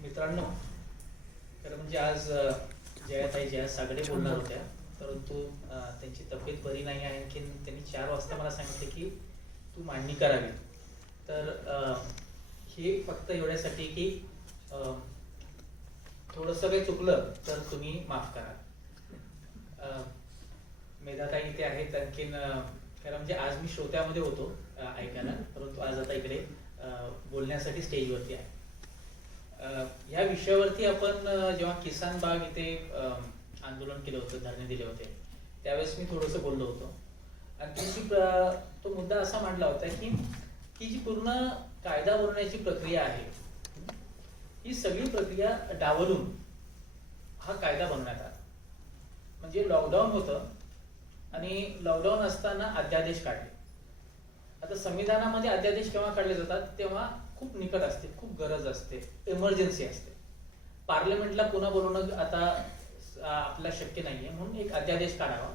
मित्रांनो, खरं म्हणजे आज जयाताई जया सागडे बोलणार होत्या, परंतु त्यांची तब्येत बरी नाही आहे. आणखीन त्यांनी 4 वाजता मला सांगितले की तू मांडणी करावी. तर हे फक्त एवढ्यासाठी की थोडंसं काही चुकलं तर तुम्ही माफ करा. मेधाताई इथे आहेत. आणखीन खरं म्हणजे आज मी श्रोत्यामध्ये होतो ऐकायला, परंतु आज आता इकडे बोलण्यासाठी स्टेजवरती आहे. या विषयावरती आपण जेव्हा किसान बाग इथे आंदोलन केलं होतं, धरणे दिले होते, त्यावेळेस मी थोडंसं बोललो होतो. आणि त्यांची तो मुद्दा असा मांडला होता की ही जी पूर्ण कायदा बनवण्याची प्रक्रिया आहे, ही सगळी प्रक्रिया डावलून हा कायदा बनवण्यात आला. म्हणजे लॉकडाऊन होतं आणि लॉकडाऊन असताना अध्यादेश काढले. आता संविधानामध्ये अध्यादेश केव्हा काढले जातात, तेव्हा खूप निकट असते, खूप गरज असते, इमर्जन्सी असते. पार्लमेंटला पुन्हा बोलवणं आता आपल्याला शक्य नाहीये, म्हणून एक अध्यादेश काढावा.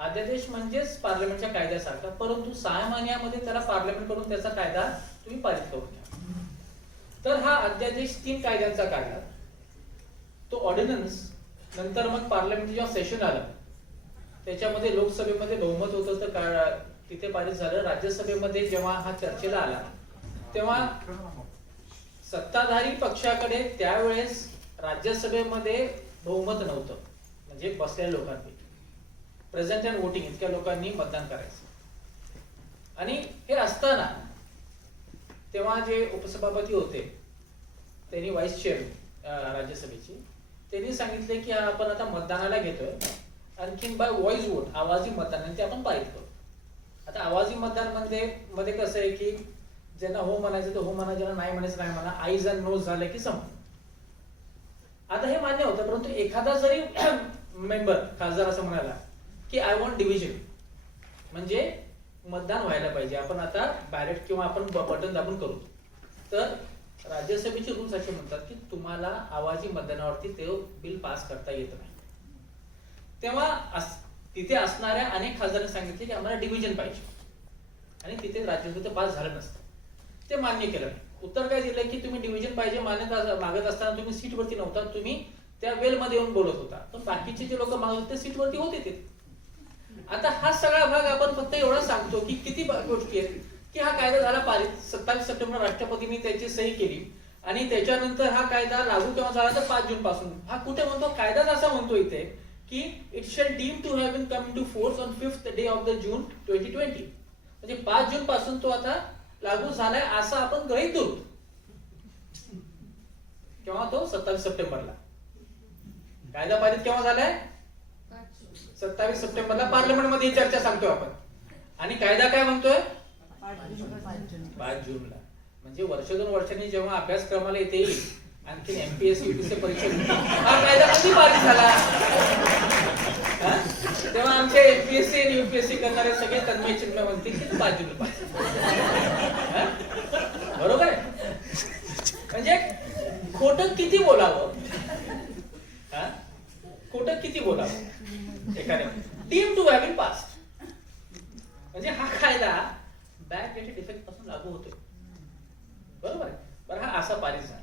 अध्यादेश म्हणजेच पार्लमेंटच्या कायद्यासारखा, परंतु 6 महिन्यामध्ये त्याला पार्लमेंट कडून त्याचा कायदा तुम्ही पारित करून घ्या. तर हा अध्यादेश 3 कायद्यांचा काढला. तो ऑर्डिनन्स नंतर मग पार्लमेंट जेव्हा सेशन आलं, त्याच्यामध्ये लोकसभेमध्ये बहुमत होतं तर तिथे पारित झालं. राज्यसभेमध्ये जेव्हा हा चर्चेला आला तेव्हा सत्ताधारी पक्षाकडे त्यावेळेस राज्यसभेमध्ये बहुमत नव्हतं, म्हणजे बसलेल्या लोकांपैकी प्रेझेंट अँड वोटिंग इतक्या लोकांनी मतदान करायचं. आणि हे असताना तेव्हा जे उपसभापती होते, त्यांनी व्हाईस चेअर राज्यसभेची, त्यांनी सांगितले की आपण आता मतदानाला घेतोय, आणखीन बाय व्हॉइस वोट, आवाजी मतदान, ते आपण पारित करू. आता आवाजी मतदान मध्ये कसं आहे की ज्यांना हो म्हणायचं तर हो म्हणा, ज्यांना नाही म्हणायचं नाही म्हणा, आईज अँड नोज झाले की संपलं. आता हे मान्य होतं, परंतु एखादा जरी मेंबर खासदार असं म्हणाला की आय वॉन्ट डिव्हिजन, म्हणजे मतदान व्हायला पाहिजे, आपण आता बॅलेट किंवा आपण बटन दाबून करू, तर राज्यसभेचे रूल्स असे म्हणतात की तुम्हाला आवाजी मतदानावरती ते बिल पास करता येत नाही. तेव्हा तिथे असणाऱ्या अनेक खासदारांनी सांगितले की आम्हाला डिव्हिजन पाहिजे, आणि तिथे राज्यसभेत पास झालं नसतं. ते मान्य केलं. उत्तर काय दिलं की तुम्ही डिव्हिजन पाहिजे मान्यता मागत असताना तुम्ही सीटवरती नव्हता, तुम्ही त्या वेलमध्ये येऊन बोलत होता, पण बाकीचे जे लोक मागत होते सीटवरती होते ते. आता हा सगळा भाग आपण फक्त एवढा सांगतो की किती गोष्टी आहेत की हा कायदा झाला पारित. 27 सप्टेंबर राष्ट्रपतींनी त्याची सही केली, आणि त्याच्यानंतर हा कायदा लागू केव्हा झाला तर 5 जून पासून. हा कुठे म्हणतो, कायदाच असा म्हणतो इथे की it shall deem to have been come to force on 5th day of the June 2020. म्हणजे 5 जून पासून तो आता लागू झालाय असं आपण गृहीत धरू. केव्हा तो 27 सप्टेंबरला कायदा पारित केव्हा झालाय, 27 सप्टेंबरला पार्लमेंट मध्ये चर्चा सांगतोय आपण, आणि कायदा काय म्हणतोय 5 जूनला. म्हणजे वर्ष 2 वर्षांनी जेव्हा अभ्यासक्रमाला येते येईल, आणखी एमपीएससी यूपीएससी परीक्षा हा कायदा कधी पारित झाला, तेव्हा आमचे एमपीएससी आणि यूपीएससी करणारे सगळे तन्मय चिन्ह म्हणतील की 5 जून पास. बरोबर आहे. म्हणजे खोटं किती बोलावं, खोटं किती बोलावं एखाद्या deemed to have been passed. म्हणजे हा कायदा बॅक डेटेड इफेक्ट पासून लागू होतोय. बरोबर आहे. बरं, हा असा पारित झाला.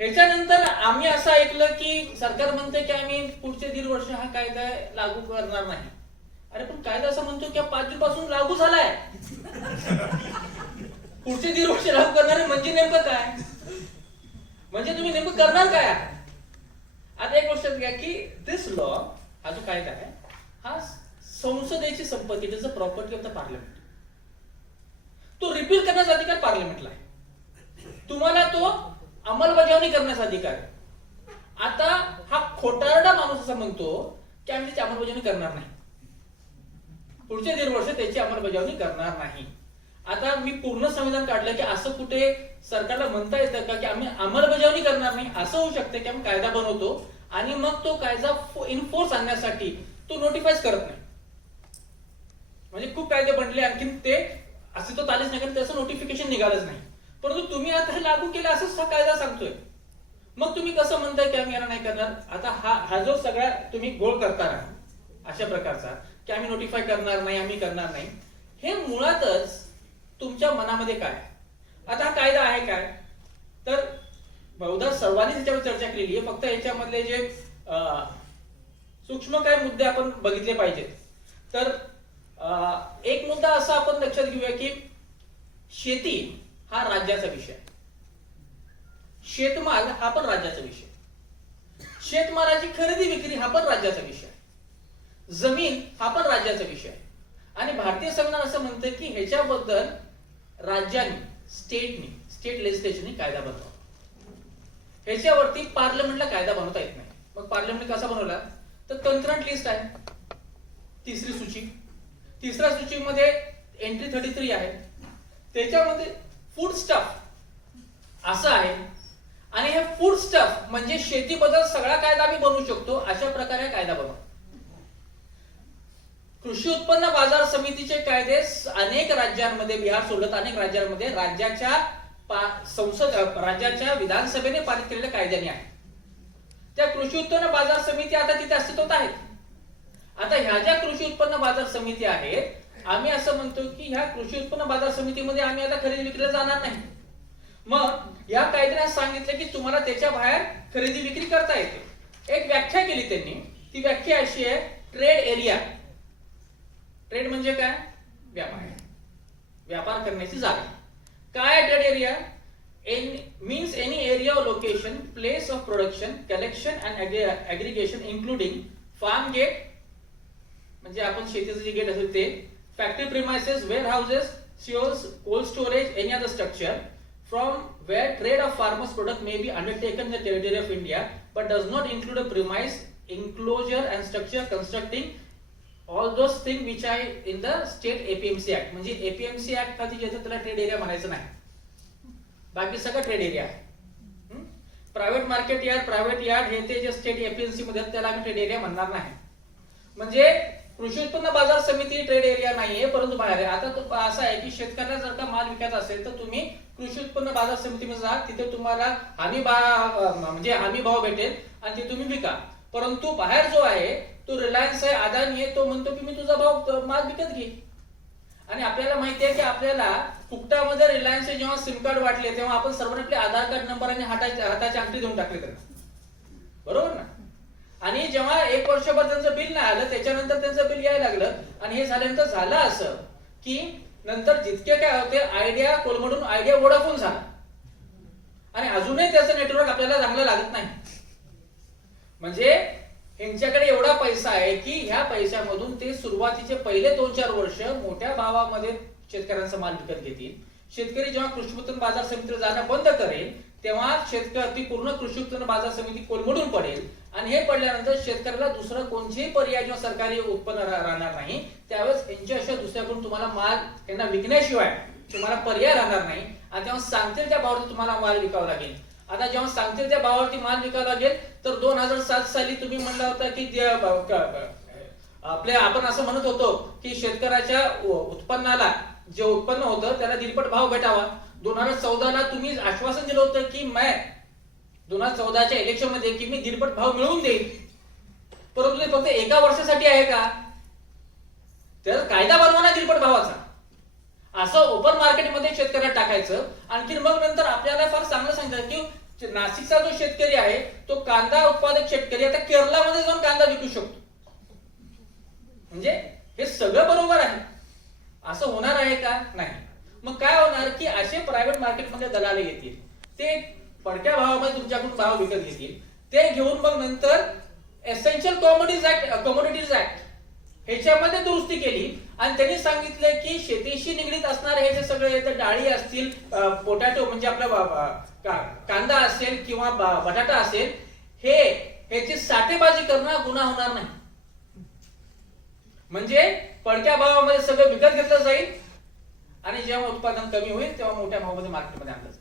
ह्याच्यानंतर आम्ही असं ऐकलं की सरकार म्हणते की आम्ही पुढचे 1.5 वर्ष हा कायदा लागू करणार नाही. अरे पण कायदा असं म्हणतो की 5 जून पासून लागू झालाय, पुढचे 1.5 वर्ष लागू करणार म्हणजे नेमकं काय, म्हणजे तुम्ही नेमकं करणार काय. आता एक गोष्ट घ्या की दिस लॉ, हा जो कायदा आहे हा संसदेची संपत्ती, it is a property of the parliament. तो रिपील करण्याचा अधिकार पार्लमेंटला आहे, तुम्हाला तो अंमलबजावणी करण्याचा अधिकार. आता हा खोटारडा माणूस असं म्हणतो की आम्ही त्याची अंमलबजावणी करणार नाही, पुढचे 1.5 वर्ष त्याची अंमलबजावणी करणार नाही. आता मी पूर्ण संविधान काढलं की असं कुठे सरकारला म्हणता येतं का की आम्ही अंमलबजावणी करणार नाही. असं होऊ शकतं की आम्ही कायदा बनवतो आणि मग तो कायदा इनफोर्स आणण्यासाठी तो नोटिफाईज करत नाही. म्हणजे खूप कायदे बनले, आणखीन ते असे तो तालीच नाही, त्याचं नोटिफिकेशन निघालंच नाही, परंतु तुम्ही आता हे लागू केलं असंच हा कायदा सांगतोय. मग तुम्ही कसं म्हणताय की आम्ही याला नाही करणार. आता हा जो सगळा तुम्ही गोळ करता अशा प्रकारचा की आम्ही नोटिफाय करणार नाही, आम्ही करणार नाही, हे मुळातच तुमच्या मनामध्ये काय. आता हा कायदा आहे काय, तर बहुधा सर्वांनी त्याच्यावर चर्चा केलेली आहे. फक्त याच्यामधले जे सूक्ष्म काही मुद्दे आपण बघितले पाहिजेत. तर एक मुद्दा असा आपण लक्षात घेऊया की शेती हा राज्याचा विषय, शेतमाल हा पण राज्याचा विषय, शेतमालाची खरेदी विक्री हा पण राज्याचा विषय, जमीन हा पण राज्याचा विषय. आणि भारतीय संविधान असं म्हणतं की ह्याच्याबद्दल राज्यांनी स्टेट लेजिस्लेचरनी कायदा बनवा. ह्याच्यावरती पार्लमेंटला कायदा बनवता येत नाही. मग पार्लमेंट कसा बनवला तर कंकरंट लिस्ट आहे, तिसरी सूची. तिसऱ्या सूचीमध्ये एंट्री 33 आहे, त्याच्यामध्ये फूड स्टफ असं आहे. आणि हे फूड स्टफ म्हणजे शेतीबद्दल सगळा कायदा आम्ही बनवू शकतो अशा प्रकारे कायदा बनवा. कृषी उत्पन्न बाजार समितीचे कायदे अनेक राज्यांमध्ये, बिहार सोडत अनेक राज्यांमध्ये राज्याच्या विधानसभेने पारित केलेल्या कायद्याने आहे. त्या कृषी उत्पन्न बाजार समिती आता तिथे अस्तित्वात आहेत. आता ह्या ज्या कृषी उत्पन्न बाजार समिती आहेत, आम्ही असं म्हणतो की ह्या कृषी उत्पन्न बाजार समितीमध्ये आम्ही आता खरेदी विक्रीला जाणार नाही. मग या कायद्याने सांगितलं की तुम्हाला त्याच्या बाहेर खरेदी विक्री करता येते. एक व्याख्या केली त्यांनी, ती व्याख्या अशी आहे, ट्रेड एरिया. ट्रेड म्हणजे काय? व्यापार करण्याची जागा. काय trade area? means any area or location, place of production, collection and aggregation including farm gate म्हणजे आपण शेतीचं जे गेट असेल ते, factory premises, warehouses, sewers, cold storage, any other structure from where trade of farmers product may be undertaken in the territory of India but does not include a premise, enclosure and structure constructing all those things which are in the state APMC Act. म्हणजे APMC Act खाली जे त्याला trade area म्हणायचं नाही, बाकी सगळं trade area आहे. Private market yard, private yard हे ते जे स्टेट एपीएमसी मध्ये त्याला आम्ही ट्रेड एरिया म्हणणार नाही. म्हणजे कृषी उत्पन्न बाजार समिती ट्रेड एरिया नाहीये, परंतु बाहेर आहे. आता तो असं आहे की शेतकऱ्याला जर का माल विकायचा असेल तर तुम्ही कृषी उत्पन्न बाजार समितीमध्ये जा, तिथे तुम्हाला हमी भाव भेटेल आणि ते तुम्ही विका. परंतु बाहेर जो आहे तो रिलायन्स आहे, अदानी आहे, तो म्हणतो की मी तुझा भाव माल विकत घे. आणि आपल्याला माहिती आहे की आपल्याला फुकटामध्ये रिलायन्सचे जेव्हा सिम कार्ड वाटले तेव्हा आपण सर्वांना आपले आधार कार्ड नंबर आणि हाताची अंगठी देऊन टाकले त्यांना, बरोबर ना. आणि जेव्हा 1 वर्षभर त्यांचं बिल नाही आलं, त्याच्यानंतर त्यांचं बिल यायला लागलं. आणि हे झाल्यानंतर झालं असं की नंतर जितके काय होते, आयडिया कोलमडून आयडिया वोडाफोन झाला आणि अजूनही त्याचं नेटवर्क आपल्याला चांगलं लागत नाही. म्हणजे यांच्याकडे एवढा पैसा आहे की ह्या पैशामधून ते सुरुवातीचे पहिले 2-4 वर्ष मोठ्या भावामध्ये शेतकऱ्यांचा माल विकत घेतील. शेतकरी जेव्हा कृषी उत्पन्न बाजार समितीला जाणं बंद करेल तेव्हा ती पूर्ण कृषी उत्पन्न बाजार समिती कोलमडून पडेल. आणि हे पडल्यानंतर शेतकऱ्याला दुसरं कोणतेही पर्याय जेव्हा सरकारी उत्पन्न राहणार नाही, त्यावेळेस यांच्या अशा दुसऱ्याकडून तुम्हाला माल त्यांना विकण्याशिवाय तुम्हाला पर्याय राहणार नाही. आणि तेव्हा सांगतील त्या भावावरती तुम्हाला माल विकावा लागेल. आता जेव्हा सांगतील त्या भावावरती माल विकावा लागेल तर 2007 साली तुम्ही म्हणला होता की आपण असं म्हणत होतो की शेतकऱ्याच्या उत्पन्नाला जे उत्पन्न होतं त्याला 1.5 भाव भेटावा. 2014ला तुम्ही आश्वासन दिलं होतं की 2014च्या इलेक्शन मध्ये की मी 1.5 भाव मिळवून देईन. परंतु ते फक्त एका वर्षासाठी आहे का? त्याचा कायदा बनवा ना 1.5 भावाचा, असं ओपन मार्केटमध्ये शेतकऱ्याला टाकायचं. आणखी मग नंतर आपल्याला फार चांगलं सांगितलं की नाशिकचा जो शेतकरी आहे तो कांदा उत्पादक शेतकरी आता केरळमध्ये जाऊन कांदा विकू शकतो. म्हणजे हे सगळं बरोबर आहे, असं होणार आहे का? नाही. मग काय होणार की असे प्रायव्हेट मार्केटमध्ये दलाले येतील, ते पडक्या भावामध्ये तुमच्याकडून भाव विकत घेतील. ते घेऊन मग नंतर एसेन्शियल कमोडिटीज ऍक्ट ह्याच्यामध्ये दुरुस्ती केली आणि त्यांनी सांगितलं की शेतीशी निगडीत असणारे हे जे सगळे डाळी असतील, पोटॅटो म्हणजे आपला कांदा असेल किंवा बटाटा असेल, ह्याची साठेबाजी करणं गुन्हा होणार नाही. म्हणजे पडक्या भावामध्ये सगळं विकत घेतलं जाईल आणि जेव्हा उत्पादन कमी होईल तेव्हा मोठ्या भावामध्ये मार्केटमध्ये आणलं जाईल.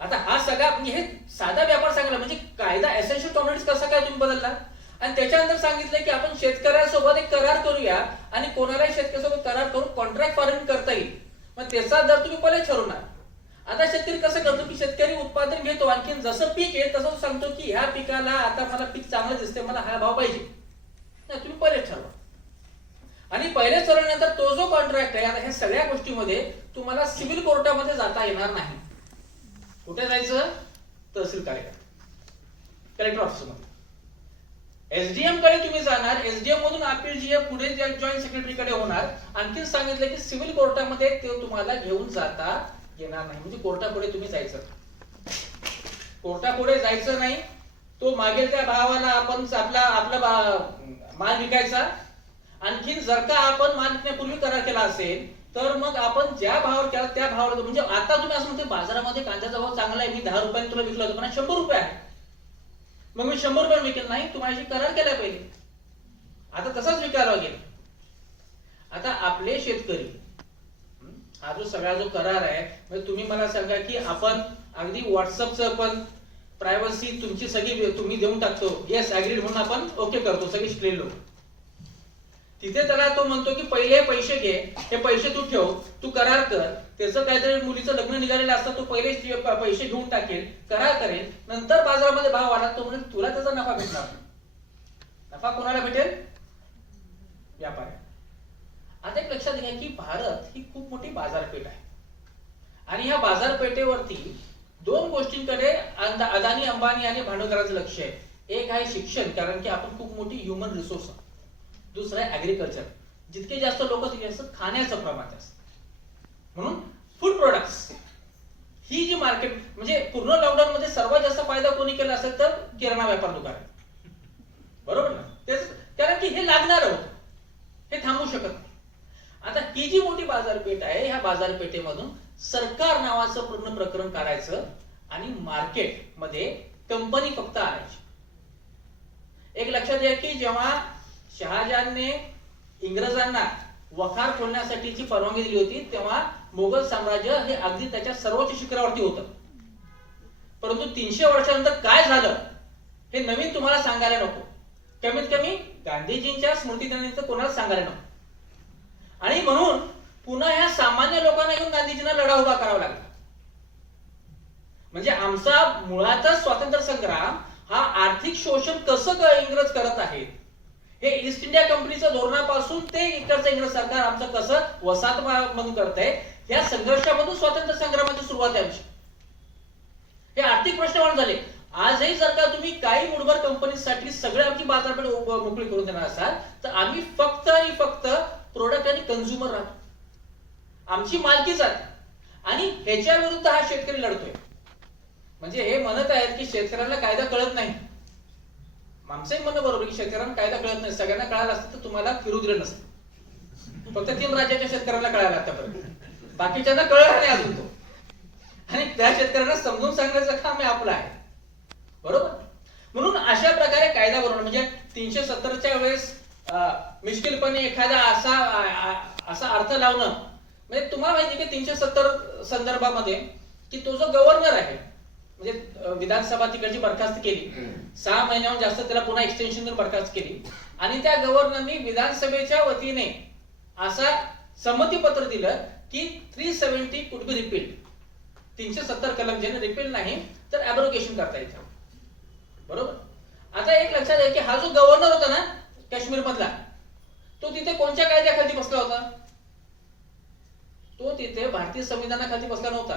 आता हा सगळा म्हणजे हे साधा व्यापार सांगितला. म्हणजे कायदा एसेन्शियल कमोडिटीज कसा काय तुम्ही बदलला आणि त्याच्यानंतर सांगितलं की आपण शेतकऱ्यांसोबत एक करार करूया आणि कोणालाही शेतकऱ्यासोबत करार करून कॉन्ट्रॅक्ट फार्मिंग करता येईल. मग त्याचा दर तुम्ही पहिले ठरवणार. आता शेतकरी कसं करतो की शेतकरी उत्पादन घेतो, आणखी जसं पीक येईल तसं सांगतो की ह्या पिकाला आता मला पीक चांगलं दिसते, मला हा भाव पाहिजे. नाही, तुम्ही पहिले ठरवा. आणि पहिले ठरवल्यानंतर तो जो कॉन्ट्रॅक्ट आहे, आता ह्या सगळ्या गोष्टीमध्ये तुम्हाला सिव्हिल कोर्टामध्ये जाता येणार नाही. कुठे जायचं? तहसील कार्यालय, कलेक्टर ऑफिसमध्ये. एसडीएम कडे तुम्ही जाणार, एसडीएम मधून अपील जी आहे पुढे जॉईंट सेक्रेटरी कडे होणार. आणखी सांगितलं की सिव्हिल कोर्टामध्ये ते तुम्हाला घेऊन जाता येणार नाही, म्हणजे कोर्टापुढे तुम्ही जायचं, कोर्टापुढे जायचं नाही. तो मागेल त्या भावाला आपण आपला माल विकायचा. आणखी जर का आपण माल विकण्यापूर्वी करार केला असेल तर मग आपण ज्या भावावर केला त्या भावाला, म्हणजे आता तुम्ही असं म्हणते बाजारामध्ये कांद्याचा भाव चांगला आहे, मी 10 रुपयाने तुला विकला होता, पण 100 रुपये आहे, मग मी 100 रुपये विकेल नाही, तू माझ्याशी करार केला पाहिजे. आता तसाच विकायला लागेल. आता आपले शेतकरी हा जो सगळा जो करार आहे, म्हणजे तुम्ही मला सांगा की आपण अगदी व्हॉट्सअपचं पण प्रायव्हसी तुमची सगळी तुम्ही देऊन टाकतो, येस अग्रीड म्हणून आपण ओके करतो सगळे शिकलेले लोक. तिथे त्याला तो म्हणतो की पहिले पैसे घे, हे पैसे तू ठेव, तू करार कर. त्याचं काहीतरी मुलीचं लग्न निघालेलं असतं, तो पहिले पैसे घेऊन टाकेल, करार करेल, नंतर बाजारामध्ये भाव आला तो म्हणेल तुला त्याचा नफा भेटणार. नफा कोणाला भेटेल? व्यापारी. आता एक लक्षात घ्या की भारत ही खूप मोठी बाजारपेठ आहे आणि ह्या बाजारपेठेवरती दोन गोष्टींकडे अदानी अंबानी आणि भांडवलदारांचं लक्ष आहे. एक आहे शिक्षण, कारण की आपण खूप मोठी ह्युमन रिसोर्स आहोत. दुसरं आहे ऍग्रिकल्चर, जितके जास्त लोक तितके जास्त खाण्याचं प्रमाण जास्त, म्हणून फूड प्रोडक्ट्स ही जी मार्केट, म्हणजे पूर्ण लॉकडाऊन मध्ये सर्वात जास्त फायदा कोणी केला असेल तर किराणा व्यापार दुकान, बरोबर ना? तेच, कारण की हे लागणार होतं, हे थांबू शकत नाही. आता ही जी मोठी बाजारपेठ आहे, ह्या बाजारपेठेमधून सरकार नावाचं पूर्ण प्रकरण काढायचं आणि मार्केट मध्ये कंपनी फक्त आणायची. एक लक्षात घ्या की जेव्हा शहाजहानने इंग्रजांना वखार खोलण्यासाठीची परवानगी दिली होती तेव्हा मोगल साम्राज्य हे अगदी त्याच्या सर्वोच्च शिखरावरती होतं. परंतु 300 वर्षानंतर काय झालं हे नवीन तुम्हाला सांगायला नको, कमीत कमी गांधीजींच्या स्मृतिदिनानिमित्त कोणाला सांगायला नको. आणि म्हणून पुन्हा ह्या सामान्य लोकांना घेऊन गांधीजींना लढा उभा करावा लागला. म्हणजे आमचा मुळातच स्वातंत्र्य संग्राम हा आर्थिक शोषण कसं इंग्रज करत आहेत, हे ईस्ट इंडिया कंपनीच्या धोरणापासून ते इकडचं इंग्रज सरकार आमचं कसं वसाहत म्हणून करतंय, या संघर्षामधून स्वातंत्र्य संग्रामाची सुरुवात आहे आमची. हे आर्थिक प्रश्न म्हणून झाले. आजही जर का तुम्ही काही मुठभर कंपनीसाठी सगळे आमची बाजारपेठ मोकळी करून देणार असाल तर आम्ही फक्त आणि फक्त प्रोडक्ट आणि कंझ्युमर राहतो, आमची मालकीच आहे. आणि ह्याच्या विरुद्ध हा शेतकरी लढतोय. म्हणजे हे म्हणत आहेत की शेतकऱ्यांना कायदा कळत नाही. आमचंही म्हणणं बरोबर की शेतकऱ्यांना कायदा कळत नाही. सगळ्यांना कळालं असतं तर तुम्हाला फिरू दिलं नसतं. फक्त 3 राज्याच्या शेतकऱ्यांना कळायला आतापर्यंत, बाकीच्यांना कळलं नाही अजून तो. आणि त्या शेतकऱ्यांना समजून सांगण्याचं काम आपलं आहे, बरोबर. म्हणून अशा प्रकारे कायदा बनवणं म्हणजे 370च्या वेळेस मिश्किलपणे एखादा असा अर्थ लावणं. म्हणजे तुम्हाला माहिती की 370 संदर्भामध्ये की तो जो गव्हर्नर आहे, म्हणजे विधानसभा तिकडची बरखास्त केली, 6 महिन्याहून जास्त त्याला पुन्हा एक्सटेन्शन बरखास्त केली आणि त्या गव्हर्नरनी विधानसभेच्या वतीने असा संमतीपत्र दिलं की 370 कुड बी रिपील्ड. 370 कलम ज्याने रिपील नाही तर ॲब्रोगेशन करता येतं, बरोबर. आता एक लक्षात आहे की हा जो गव्हर्नर होता ना काश्मीर मधला, तो तिथे कोणत्या कायद्याखाली बसला होता? तो तिथे भारतीय संविधानाखाली बसला नव्हता.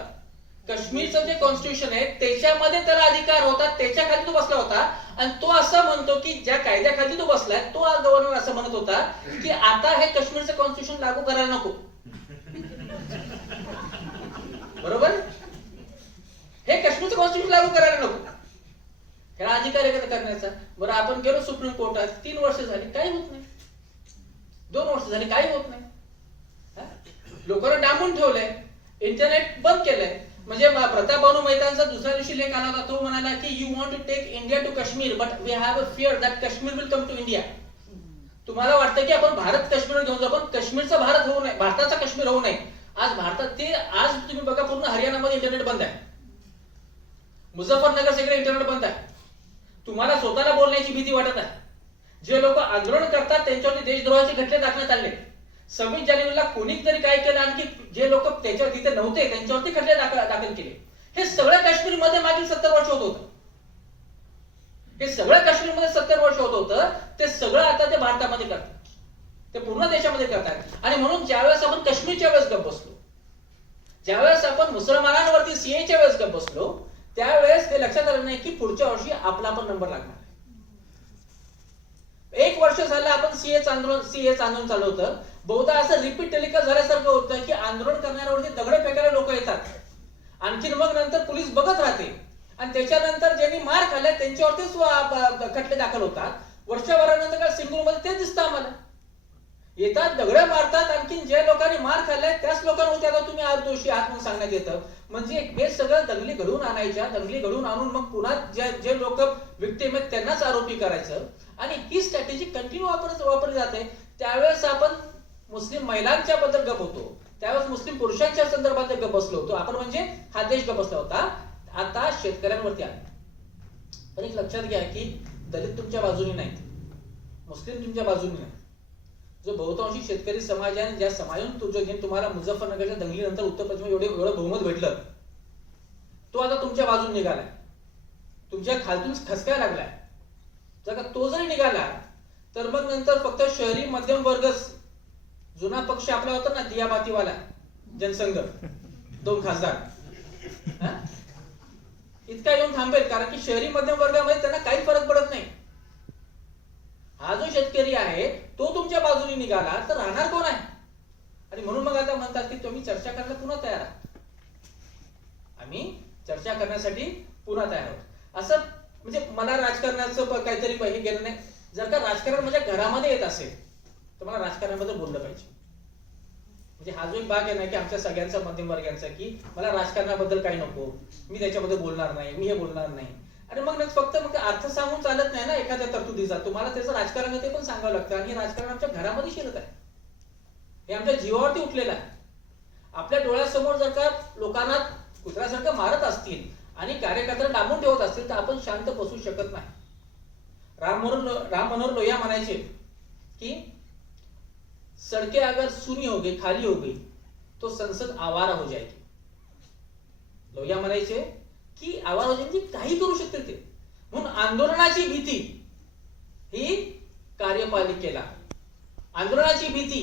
काश्मीरचं जे कॉन्स्टिट्यूशन आहे त्याच्यामध्ये त्याला अधिकार होता, त्याच्या खाली तो बसला होता. आणि तो असं म्हणतो की ज्या कायद्याखाली तो बसलाय तो गव्हर्नर असं म्हणत होता की आता हे काश्मीरचं कॉन्स्टिट्यूशन लागू करायला नको, बरोबर. हे काश्मीरचं कॉन्स्टिट्यूशन लागू करायला नको, ह्याला अधिकार आहे करण्याचा. बरं, आपण गेलो सुप्रीम कोर्टात, 3 वर्ष झाली काही होत नाही, 2 वर्ष झाली काही होत नाही. लोकांना डांबून ठेवलंय, इंटरनेट बंद केलंय. म्हणजे प्रताप मेहतांचा दुसऱ्या दिवशी लेख आला होता, तो म्हणाला की you want to take India to Kashmir but we have a fear that Kashmir will come to India. तुम्हाला वाटतं की आपण भारत काश्मीर घेऊन जाऊ, पण काश्मीरचा भारत होऊ नये, भारताचा काश्मीर होऊ नये. आज भारतात ते आज तुम्ही बघा पूर्ण हरियाणामध्ये इंटरनेट बंद आहे, मुझफ्फरनगर सगळे इंटरनेट बंद आहे. तुम्हाला स्वतःला बोलण्याची भीती वाटत आहे. जे लोक आंदोलन करतात त्यांच्यावरती देशद्रोहाचे खटले टाकण्यात आले. 26 जानेवारीला कोणीतरी काय केलं, आणखी जे लोक त्याच्यावर तिथे नव्हते त्यांच्यावरती खटले दाखल केले. हे सगळं काश्मीरमध्ये मागील 70 वर्ष होत होतं. हे सगळं काश्मीरमध्ये 70 वर्ष होत होतं, ते सगळं आता ते भारतामध्ये करतात, ते पूर्ण देशामध्ये करतात. आणि म्हणून ज्यावेळेस आपण काश्मीरच्या वेळेस गप्प बसलो, ज्यावेळेस आपण मुसलमानांवरती सीएच्या वेळेस गप बसलो त्यावेळेस ते लक्षात आलं नाही की पुढच्या वर्षी आपला पण नंबर लागणार. 1 वर्ष झालं आपण सीएचं आंदोलन चालू होतं. बहुधा असं रिपीट टेलिकास्ट झाल्यासारखं होतं की आंदोलन करणाऱ्यावरती दगड फेकायला लोक येतात, आणखीन मग नंतर पोलीस बघत राहते आणि त्याच्यानंतर ज्यांनी मार खाल्ला त्यांच्यावरतीच खटले दाखल होतात. वर्षभरानंतर काय सिंगूरमध्ये तेच दिसतं आम्हाला. येतात, दगड मारतात, आणखीन ज्या लोकांनी मार खाल्लाय त्याच लोकांवरती आता तुम्ही आज दोषी आहात म्हणून सांगण्यात येतं. म्हणजे हे सगळं दंगली घडवून आणायच्या, दंगली घडवून आणून मग पुन्हा जे लोक विक्टिम आहेत त्यांनाच आरोपी करायचं आणि ही स्ट्रॅटेजी कंटिन्यू वापरली जाते. त्यावेळेस आपण मुस्लिम महिलांच्या बद्दल गप होतो, त्यावेळेस मुस्लिम पुरुषांच्या संदर्भात गप बसलो होतो आपण, म्हणजे हा देश गप बसला होता. आता शेतकऱ्यांवरती आला. पण एक लक्षात घ्या की दलित तुमच्या बाजूने नाहीत, मुस्लिम तुमच्या बाजूने नाहीत. जो बहुतांशी शेतकरी समाज आहे, ज्या समाजातून तुम्हाला मुझफ्फरनगरच्या दंगलीनंतर उत्तर प्रदेश एवढं बहुमत भेटलं, तो आता तुमच्या बाजूने निघालाय, तुमच्या खालतून खसकायला लागलाय. जर का तो जरी निघाला तर मग नंतर फक्त शहरी मध्यम वर्गच, जुना पक्ष आपला होता ना दियाबातीवाला जनसंघ, 2 खासदार, इतका येऊन थांबेल. कारण की शहरी मध्यम वर्गामध्ये त्यांना काही फरक पडत नाही. हा जो शेतकरी आहे तो तुमच्या बाजूने निघाला तर राहणार कोण आहे? आणि म्हणून मग आता म्हणतात की तुम्ही चर्चा करायला पुन्हा तयार आहात. आम्ही चर्चा करण्यासाठी पुन्हा तयार आहोत. असं म्हणजे मला राजकारणाचं काहीतरी हे गेलं नाही. जर का राजकारण माझ्या घरामध्ये येत असेल तर मला राजकारणाबद्दल बोललं पाहिजे. म्हणजे हा जो एक भाग आहे ना की आमच्या सगळ्यांचा मध्यम वर्गांचा की मला राजकारणाबद्दल काही नको, मी त्याच्याबद्दल बोलणार नाही, मी हे बोलणार नाही. आणि मग फक्त मग अर्थ सांगून चालत नाही ना एखाद्या तरतुदीचा, तुम्हाला त्याचं राजकारण ते पण सांगावं लागतं. आणि राजकारण आमच्या घरामध्ये शिरत आहे, हे आमच्या जीवावरती उठलेलं आहे. आपल्या डोळ्यासमोर जर का लोकांना कुत्र्यासारखं मारत असतील आणि कार्यकर्ते डांबून ठेवत असतील तर आपण शांत बसू शकत नाही. राम मनोहर लोहिया म्हणायचे की सड़कें अगर सुनी हो गई, खाली हो गई तो संसद आवारा हो जाएगी. लोहिया म्हणायचे की आवारा हो जाएगी, काही करू शकते ते. म्हणून आंदोलनाची भीती ही कार्यपालिकेला, आंदोलनाची भीती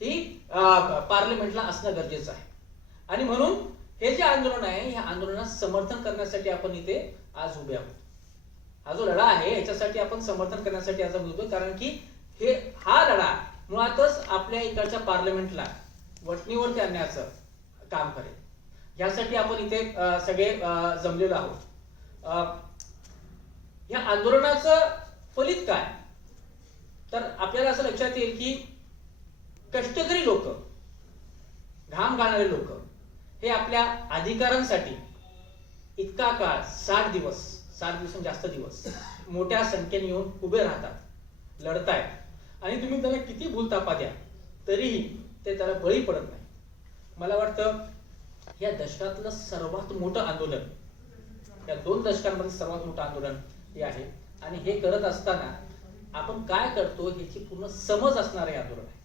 ही पार्लमेंटला असणं गरजेचं आहे. आणि म्हणून हे जे आंदोलन आहे या आंदोलनात समर्थन करण्यासाठी आपण इथे आज उभे आहोत. हा जो लढा आहे याच्यासाठी आपण समर्थन करण्यासाठी आज उभे आहोत. कारण की हा लढा मुळातच आपल्या इकडच्या पार्लमेंटला वटणीवरती आणण्याचं काम करेल. यासाठी आपण इथे सगळे जमलेलो आहोत. या आंदोलनाचं फलित काय, तर आपल्याला असं लक्षात येईल की कष्टकरी लोक, घाम गाळणारे लोक हे आपल्या अधिकारांसाठी इतका काळ 60 दिवस जास्त दिवस मोठ्या संख्येने येऊन उभे राहतात, लढतायत. आणि तुम्ही त्याला किती भूलतापा द्या तरीही ते त्याला बळी पडत नाही. मला वाटतं या दशकातलं सर्वात मोठं आंदोलन, या 2 दशकांमध्ये सर्वात मोठं आंदोलन हे आहे. आणि हे करत असताना आपण काय करतो ह्याची पूर्ण समज असणारे आंदोलन आहे.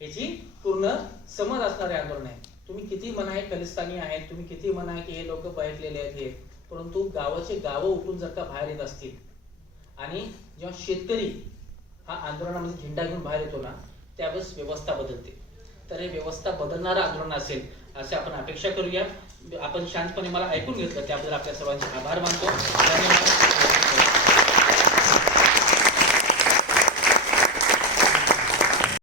ह्याची पूर्ण समज असणारे आंदोलन आहे. तुम्ही किती म्हणा हे खलिस्तानी आहेत, तुम्ही किती म्हणा की हे लोक बघितलेले आहेत हे, परंतु गावाचे गावं उठून जर का बाहेर येत असतील आणि जेव्हा शेतकरी हा आंदोलनामध्ये झेंडा घेऊन बाहेर येतो ना त्यावेळेस व्यवस्था बदलते. तर हे व्यवस्था बदलणारं आंदोलन असेल असे आपण अपेक्षा करूया. आपण शांतपणे मला ऐकून घेतलं त्याबद्दल आपल्या सर्वांचे आभार मानतो. धन्यवाद.